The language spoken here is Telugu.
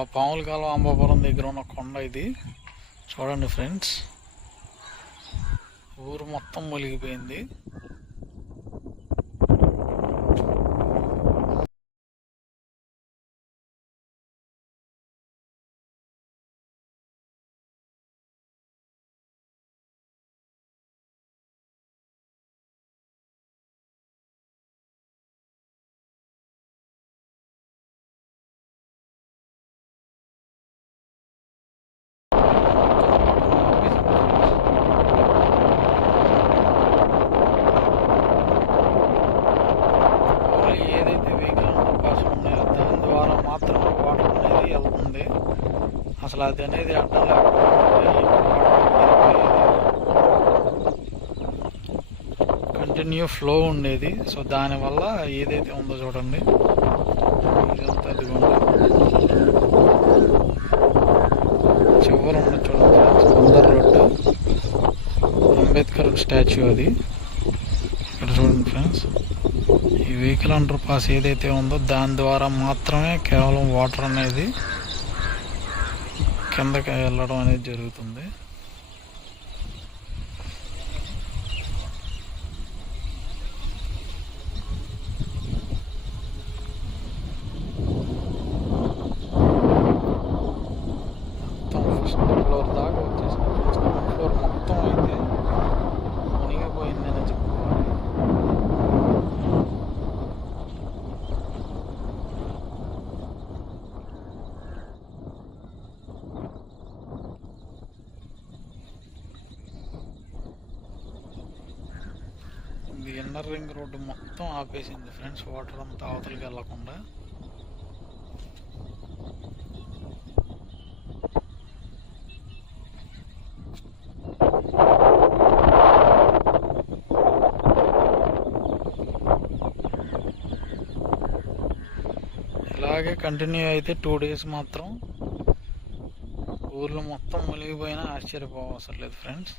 పాముల కాలం అంబాపురం దగ్గర ఉన్న కొండ ఇది చూడండి ఫ్రెండ్స్. ఊరు మొత్తం మునిగిపోయింది. ఏదైతే వెహికల్ అవకాశం ఉన్నాయో దాని ద్వారా మాత్రమే వాటర్ అనేది వెళ్తుంది. అసలు అది అనేది అడ్డం కంటిన్యూ ఫ్లో ఉండేది. సో దానివల్ల ఏదైతే ఉందో చూడండి, ఇదంతా అదిగోండి చివరి ఉన్న చూడండి బందర్ రోడ్డు, అంబేద్కర్ స్టాచ్యూ అది ఇక్కడ చూడండి ఫ్రెండ్స్. ఈ వెహికల్ అండర్ పాస్ ఏదైతే ఉందో దాని ద్వారా మాత్రమే కేవలం వాటర్ అనేది కిందకి వెళ్ళడం అనేది జరుగుతుంది. మొత్తం ఫస్ట్ ఫ్లోర్ దాకా వచ్చేసింది. గ్రౌండ్ ఫ్లోర్ మొత్తం అయితే మునిగిపోయిందని చెప్పుకోవాలి. ఇది ఇన్నర్ రింగ్ రోడ్డు మొత్తం ఆపేసింది ఫ్రెండ్స్, వాటర్ అంతా అవతలకి వెళ్ళకుండా. ఇలాగే కంటిన్యూ అయితే 2 days మాత్రం ఊర్లో మొత్తం మునిగిపోయినా ఆశ్చర్యపోవసరం లేదు ఫ్రెండ్స్.